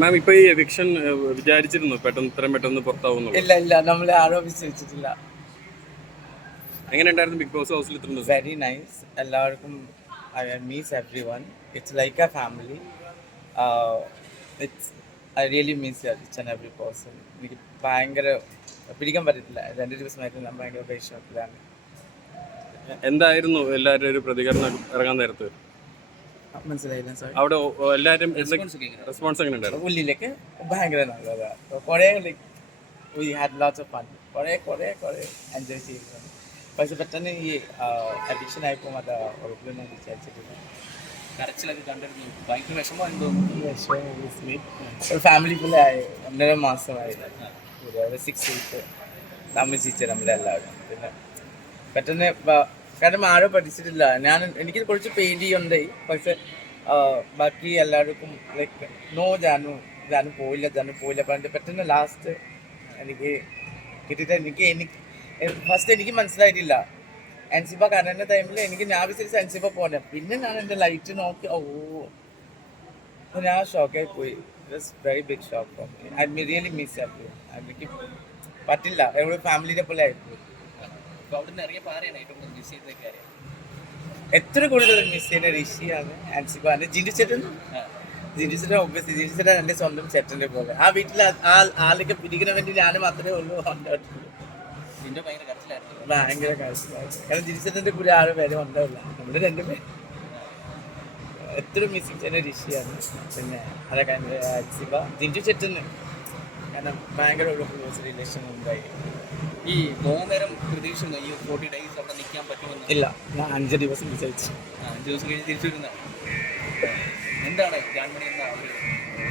മാം ഇപ്പൊ ഈ എവിക്ഷൻ വിചാരിച്ചിരുന്നു ഇത്രയും പെട്ടെന്ന് പുറത്താവുന്നു? ഇല്ല നമ്മളെ ആരോപിച്ചിട്ടില്ല. എങ്ങനെ ഉണ്ടായിരുന്നു ബിഗ് ബോസ് ഹൗസിൽ ഇത്ര ദിവസം? Very nice. എല്ലാവർക്കും I miss everyone. It's like a family. It's I really miss each and every person. എനിക്ക് ഭയങ്കര പിടിക്കാൻ പറ്റത്തില്ല. 2 ദിവസമായിട്ട് ഞാൻ ഭയങ്കര ദേഷ്യത്തിലാണ്. എന്തായിരുന്നു എല്ലാവരും ഒരു പ്രതികരണം ഇറങ്ങാൻ നേരത്ത്? മനസ്സിലായില്ല സാർ. അവിടെ എല്ലാവരും റെസ്പോൺസ് എങ്ങനെ ഉണ്ടായിരുന്നു? ഉള്ളിലേക്ക് ഭയങ്കര നല്ലതാണ്. കുറേ we had lots of fun. കുറേ എൻജോയ് ചെയ്തിട്ടുണ്ട്. പക്ഷെ പെട്ടെന്ന് ഈ അഡിക്ഷൻ ആയപ്പോൾ അത് ഉറപ്പിൽ ഞാൻ വിചാരിച്ചിട്ടില്ല. കരച്ചിലൊക്കെ കണ്ടിരുന്നു. ഭയങ്കര വിഷമം തോന്നുന്നു. ഫാമിലി ഫുള്ള് ആയി 1.5 മാസമായി. 6 വീക്ക് താമസിച്ചു നമ്മളെല്ലാവരും. പിന്നെ പെട്ടെന്ന് കാരണം ആരും പഠിച്ചിട്ടില്ല. എനിക്ക് കുറച്ച് പേടിയുണ്ട്. പക്ഷെ ബാക്കി എല്ലാവർക്കും ലൈക്ക് നോ ജാനു പോയില്ല പറഞ്ഞിട്ട് പെട്ടെന്ന് ലാസ്റ്റ് എനിക്ക് കിട്ടിയിട്ട് എനിക്ക് ഫസ്റ്റ് എനിക്ക് മനസ്സിലായിട്ടില്ല. അൻസിബ കരണ്ട ടൈമിൽ ഞാൻ വിചാരിച്ച അൻസിബ പോലെ. പിന്നെ ഞാൻ എൻ്റെ ലൈറ്റ് നോക്കി ഞാൻ ഷോക്കായി പോയി. Very big shock for me. I really miss ആയി. എനിക്ക് പറ്റില്ല. എവിടെ ഫാമിലിയുടെ പോലെ ആയിപ്പോയി. എത്ര കൂടുതൽ മിസ് ചെയ്യുന്ന ഋഷിയാണ്, അൻസിബാണ്, ജിൻഡു ചേട്ടൻ ഒബ്വിയസ്ലി. ജിൻഡു ചേട്ടൻ എൻ്റെ സ്വന്തം ചേട്ടൻ്റെ പോലെ. ആ വീട്ടിൽ ആളൊക്കെ പിടിക്കുന്ന വേണ്ടി ഞാൻ മാത്രമേ ഉള്ളൂ. ഭയങ്കര കരച്ചിലായിരുന്നു. കാരണം ജിൻഡു ചേട്ടൻ്റെ കൂടെ ആരും പേരെ ഉണ്ടാവില്ല. നമ്മുടെ 2 പേര് എത്ര മിസ്സിങ് ചെയ്യുന്ന ഋഷിയാണ്. പിന്നെ അതൊക്കെ അൻസിബ, ജിൻഡു ചേട്ടന് കാരണം ഭയങ്കര ഒരു ക്ലോസ് റിലേഷൻ ഉണ്ടായി. ഈ 3 നേരം പ്രതീക്ഷിക്കുന്നു ഈ 40 days അവിടെ നിൽക്കാൻ പറ്റുമെന്ന്? ഇല്ല, ഞാൻ 5 ദിവസം വിചാരിച്ചു. 5 ദിവസം കഴിഞ്ഞ് തിരിച്ചു വരുന്ന എന്താണ് ജാൻമണി എന്ന ഒരു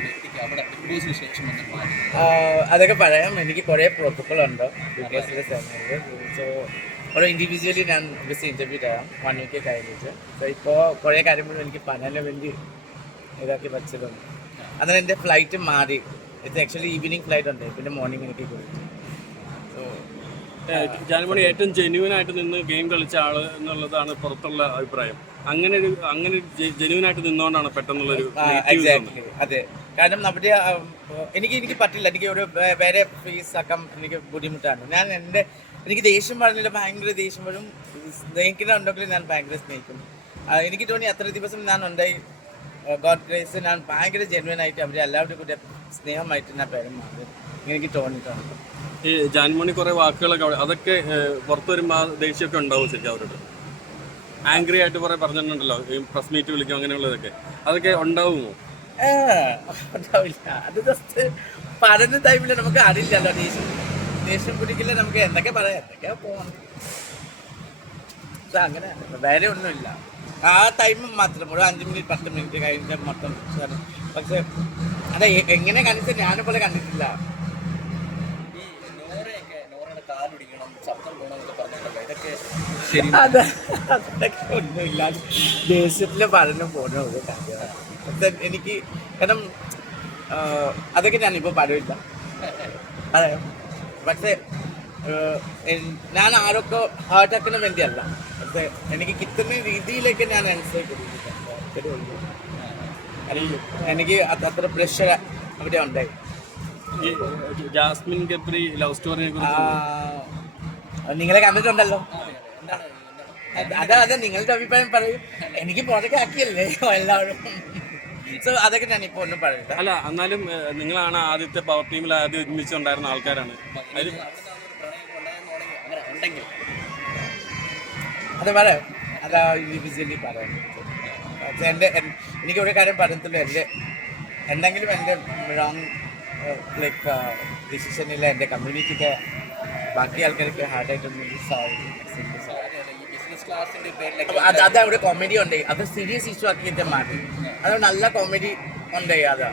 വ്യക്തിക്ക് അവിടെ ബിഗ് ബോസിന് ശേഷം വന്ന മാറ്റം? അതൊക്കെ പറയാം. എനിക്ക് കുറേ പ്രോട്ടോക്കോൾ ഉണ്ട് ബിഗ് ബോസിലെ സമയത്ത്. സോ ഓരോ ഇൻഡിവിജ്വലി ഞാൻ ഒബ്വിയസ്ലി ഇൻ്റർവ്യൂ തരാം 1 വീക്ക് കഴിഞ്ഞിട്ട്. സോ ഇപ്പോൾ കുറേ കാര്യങ്ങളും എനിക്ക് പറയാൻ വേണ്ടി ഇതാക്കി വച്ചതുണ്ട്. അതാണ് എൻ്റെ ഫ്ലൈറ്റ് മാറി. ഇത് ആക്ച്വലി ഈവനിങ് ഫ്ലൈറ്റ് ഉണ്ട്, പിന്നെ മോർണിംഗ് എനിക്ക് കൊടുത്തു. ജാൻമണി ഏറ്റവും ജെന്യൂൻ ആയിട്ട് നിന്ന് ഗെയിം കളിച്ച ആള് എന്നുള്ളതാണ് പുറത്തുള്ള അഭിപ്രായം. അങ്ങനെ ജെന്യൂൻ ആയിട്ട് നിന്നുകൊണ്ടാണ് പെട്ടെന്നുള്ളൊരു എക്സാക്ട്ലി. അതെ, കാരണം അവിടെ എനിക്ക് പറ്റില്ല. എനിക്ക് ഒരു വേറെ ഫേസ് ആക്കാൻ എനിക്ക് ബുദ്ധിമുട്ടാണ്. എനിക്ക് ദേഷ്യം പറഞ്ഞില്ല, ഭയങ്കര ദേഷ്യം വരും. സ്നേഹിക്കുന്നുണ്ടെങ്കിൽ ഞാൻ ഭയങ്കര സ്നേഹിക്കും. എനിക്ക് തോന്നി അത്ര ദിവസം ഞാൻ ഉണ്ടായി ഗോഡ് ഗ്രേസ് ഞാൻ ഭയങ്കര ജെന്യൂൻ ആയിട്ട് അവരെ എല്ലാവരുടെ കൂടെ സ്നേഹമായിട്ട് ഞാൻ പെരുമാറി എനിക്ക് തോന്നിയിട്ടുണ്ട്. ഈ ജാൻമണി കുറെ വാക്കുകളൊക്കെ അതൊക്കെ പുറത്തു വരുമ്പോൾ ആ ദേഷ്യമൊക്കെ ഉണ്ടാവും ശരിക്കും അവരോട്? ആംഗ്രി ആയിട്ട് കുറെ പറഞ്ഞിട്ടുണ്ടല്ലോ, ഈ പ്രസ് മീറ്റ് വിളിക്കും അങ്ങനെയുള്ളതൊക്കെ, അതൊക്കെ ഉണ്ടാവുമോ? ഉണ്ടാവില്ല. അത് ജസ്റ്റ് പറയുന്ന ടൈമിൽ നമുക്ക് അറിയില്ലല്ലോ. ദേഷ്യം പിടിക്കില്ല. നമുക്ക് എന്തൊക്കെ പറയാം, എന്തൊക്കെ പോകണം. അങ്ങനെ വേറെ ഒന്നുമില്ല. ആ ടൈം മാത്രം ഒരു 5 മിനിറ്റ് 10 മിനിറ്റ് കഴിഞ്ഞ മൊത്തം. പക്ഷെ അത് എങ്ങനെ കണ്ടിട്ട് ഞാനെപ്പോലെ കണ്ടിട്ടില്ല. അതൊക്കെ ഒന്നുമില്ല. ദേഷ്യത്തിൽ പറഞ്ഞു പോകുന്ന ഒരു കാര്യമാണ് എനിക്ക്. കാരണം അതൊക്കെ ഞാനിപ്പോൾ പറയില്ല. അതെ, പക്ഷേ ഞാൻ ആരൊക്കെ ഹാർട്ടാക്കുന്ന വേണ്ടിയല്ല. പക്ഷേ എനിക്ക് കിട്ടുന്ന രീതിയിലേക്ക് ഞാൻ ആൻസർ കൊടുക്കുന്നുള്ളൂ. എനിക്ക് അത്ര പ്രഷർ അവിടെ ഉണ്ടായി. ജാസ്മിൻ ഗബ്രി ലവ് സ്റ്റോറിയെ കുറിച്ച് നിങ്ങളെ കണ്ടിട്ടുണ്ടല്ലോ. അതെ, നിങ്ങളുടെ അഭിപ്രായം പറയും. എനിക്ക് പുറകെ ആക്കിയല്ലേ എല്ലാവരും. സോ അതൊക്കെ ഞാനിപ്പോൾ ഒന്നും പറയില്ല. അല്ല, എന്നാലും നിങ്ങളാണ് ആദ്യത്തെ പവർ ടീമിൽ ആദ്യം ഒരുമിച്ചുണ്ടായിരുന്ന ആൾക്കാരാണ്. അത് പറയാം, അതാ ഇൻഡിവിജ്വലി പറയാം. എനിക്ക് ഒരു കാര്യം പറയത്തുള്ളൂ, എന്തെങ്കിലും എൻ്റെ റോങ് ലൈക്ക് ഡിസിഷനില്ല എൻ്റെ കമ്മ്യൂണിറ്റിക്ക് ബാക്കി ആൾക്കാർക്ക് ഹാർഡായിട്ടൊന്നും അത് അവിടെ കോമഡി ഉണ്ട്. അത് സീരിയസ് ഇഷ്യൂ ആക്കിയിട്ട് മാറ്റി. അത് നല്ല കോമഡി ഉണ്ട്. അതാ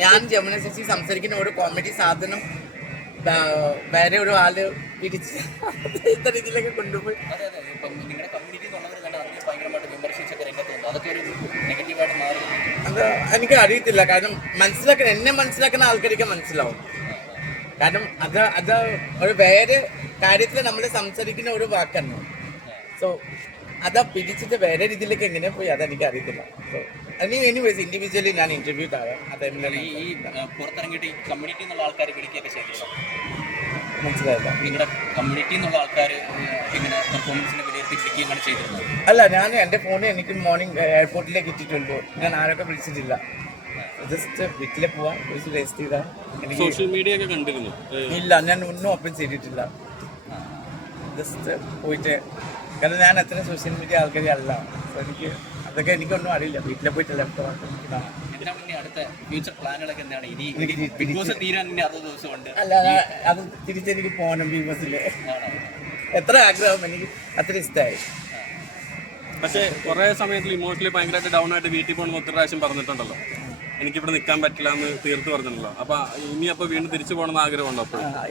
ഞാൻ ജമുന ചേച്ചി സംസാരിക്കുന്ന ഒരു കോമഡി സാധനം വേറെ ഒരു ആള് പിടിച്ച് ഇത്ര രീതിയിലൊക്കെ കൊണ്ടുപോയി. അത് എനിക്ക് അറിയത്തില്ല. കാരണം എന്നെ മനസ്സിലാക്കുന്ന ആൾക്കാർക്ക് മനസ്സിലാവും. കാരണം അത് ഒരു വേറെ കാര്യത്തിൽ നമ്മൾ സംസാരിക്കുന്ന ഒരു വാക്കാണ്. സോ അതാ പിടിച്ചിട്ട് വേറെ രീതിയിലേക്ക് എങ്ങനെ പോയി അതെനിക്ക് അറിയത്തില്ല. സോ എനിവേസ് ഇൻഡിവിജ്വലി ഞാൻ ഇന്റർവ്യൂ തരാം ആ ടൈമിൽ ഈ പുറത്തിറങ്ങിയിട്ട് ഈ കമ്മ്യൂണിറ്റി എന്നുള്ള ആൾക്കാർ വിളിക്കുകയൊക്കെ ചെയ്തിട്ടുണ്ടോ? മനസ്സിലായില്ല. നിങ്ങളുടെ കമ്മ്യൂണിറ്റി എന്നുള്ള ആൾക്കാർ ഇങ്ങനെ പെർഫോമൻസിനെ വിലയിരുത്തി വിളിക്കുകയും അങ്ങനെ ചെയ്തിരുന്നത്? അല്ല, ഞാൻ എൻ്റെ ഫോണിൽ എനിക്ക് മോർണിംഗ് എയർപോർട്ടിലേക്ക് ഇട്ടിട്ടുണ്ട്. ഞാൻ ആരൊക്കെ വിളിച്ചിട്ടില്ല. ജസ്റ്റ് വീട്ടിലെ പോവാം, വിളിച്ച് രജിസ്റ്റർ ചെയ്താൽ എനിക്ക്. സോഷ്യൽ മീഡിയ ഒക്കെ കണ്ടിരുന്നു. ഇല്ല, ഞാൻ ഒന്നും ഓപ്പൺ ചെയ്തിട്ടില്ല. ജസ്റ്റ് പോയിട്ട്, കാരണം ഞാൻ അത്ര സോഷ്യൽ മീഡിയ ആൾക്കാരെ അല്ല. എനിക്ക് അതൊക്കെ എനിക്കൊന്നും അറിയില്ല. വീട്ടിലെ പോയിട്ട് ലാപ്ടോപ്പ് എന്താണ് ഇനി അടുത്ത ഫ്യൂച്ചർ പ്ലാനുകളൊക്കെ എന്താണ്? ഇനി ബിഗ് ബോസ് തീരാൻ ഇനി 60 ദിവസമുണ്ട്. അല്ല, അത് തിരിച്ചെനിക്ക് പോകണം ബിഗ് ബോസിൽ. എത്ര ആഗ്രഹം, എനിക്ക് അത്ര ഇഷ്ടമായി. പക്ഷേ കുറേ സമയത്തിൽ ഇമോഷണലി ഭയങ്കരമായിട്ട് ഡൗൺ ആയിട്ട് വീട്ടിൽ പോകണമെന്ന് ഒത്തിരി പ്രാവശ്യം പറഞ്ഞിട്ടുണ്ടല്ലോ. എനിക്കിവിടെ നിൽക്കാൻ പറ്റില്ല എന്ന് തീർത്ത് പറഞ്ഞിട്ടുണ്ടല്ലോ. അപ്പൊ ഇനി അപ്പൊ വീണ്ടും തിരിച്ചു പോകണമെന്ന് ആഗ്രഹമുണ്ടോ?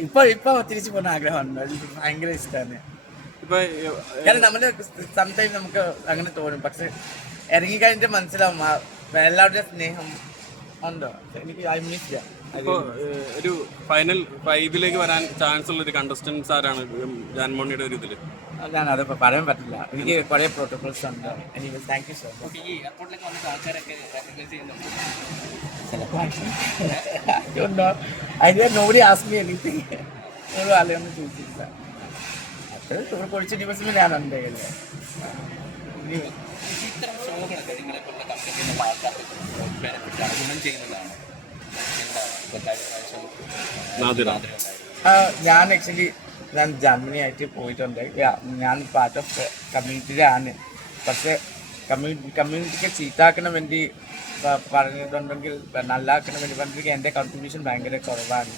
അപ്പോൾ ഇപ്പൊ തിരിച്ചു പോകുന്ന ആഗ്രഹമുണ്ട്. എനിക്ക് ഭയങ്കര ഇഷ്ടമാണ്. ഇപ്പൊ കാരണം നമ്മള് സംടൈം നമുക്ക് അങ്ങനെ തോന്നും, പക്ഷെ ഇറങ്ങിക്കഴിഞ്ഞിട്ട് മനസ്സിലാവും എല്ലാവരുടെയും സ്നേഹം ഉണ്ടോ. എനിക്ക് ഐ മിസ്. ഇപ്പോൾ ഒരു ഫൈനൽ 5ലേക്ക് വരാൻ ചാൻസ് ഉള്ള ഒരു കണ്ടസ്റ്റൻസ് ആരാണ് ജാൻമോണിയുടെ ഒരു ഇതിൽ? ഞാൻ അതിപ്പോൾ പറയാൻ പറ്റില്ല. എനിക്ക് കുറേ പ്രോട്ടോകോൾസ് ഉണ്ട്. എനിക്ക് താങ്ക് യു സോ മച്ച്. ഈ എയർപോർട്ടിലേക്ക് വന്നിട്ട് ആൾക്കാരൊക്കെ റെക്കഗ്നൈസ് ചെയ്യുന്നുണ്ട്. Nobody ask me anything. ഒരു ആളെയൊന്നും ചോദിച്ചിട്ടില്ല. അത്ര കുറച്ച് ദിവസം ഞാനുണ്ട്. ഇത്തരം ഷോകളൊക്കെ നിങ്ങളെപ്പോലുള്ള കമ്പനിയിൽ നിന്നുള്ള ആൾക്കാർക്ക് ബെനിഫിറ്റാണ്, ഗുണം ചെയ്യുന്നതാണ്. എന്താണ് ഇപ്പോൾ കഴിഞ്ഞ പ്രാവശ്യം ഞാൻ ആക്ച്വലി ജർമ്മനി ആയിട്ട് പോയിട്ടുണ്ട്. ഞാൻ പാർട്ട് ഓഫ് കമ്മ്യൂണിറ്റിയിലാണ്. പക്ഷേ കമ്മ്യൂണിറ്റിക്ക് ചീത്താക്കണം വേണ്ടി പറഞ്ഞിട്ടുണ്ടെങ്കിൽ, നല്ലാക്കണം വേണ്ടി പറഞ്ഞിട്ട് എൻ്റെ കോൺട്രിബ്യൂഷൻ ഭയങ്കര കുറവാണ്.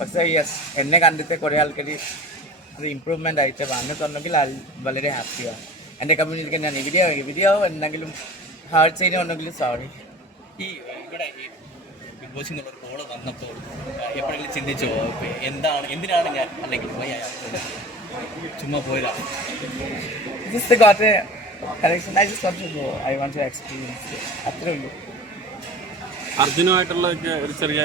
പക്ഷേ യെസ്, എന്നെ കണ്ടിട്ട് കുറേ ആൾക്കാർ അത് ഇമ്പ്രൂവ്മെൻ്റ് ആയിട്ട് വന്നിട്ടുണ്ടെങ്കിൽ വളരെ ഹാപ്പിയാണ്. എൻ്റെ കമ്മ്യൂണിറ്റിക്ക് ഞാൻ എവിടെയോ എന്തെങ്കിലും ഹാർട്ട് ചെയ്യുന്നുണ്ടെങ്കിൽ സോറി. ഈ ഇവിടെ ഈ ബിഗ് ബോസിൽ നിന്നുള്ളൊരു കോള് വന്നപ്പോൾ എപ്പോഴെങ്കിലും ചിന്തിച്ചോ എന്തിനാണ് ഞാൻ, അല്ലെങ്കിൽ ചുമ്മാ പോയതാണ്? Just got a correction. I just want to go. I want to experience. അത്രേ ഉള്ളൂ. അർജുനുമായിട്ടുള്ള ഒരു ചെറിയ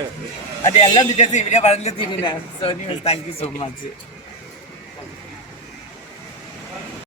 അതെ, എല്ലാം ഡീറ്റെയിൽസ് ഇവിടെ പറഞ്ഞിട്ട് തീരുന്ന. So thank you so much.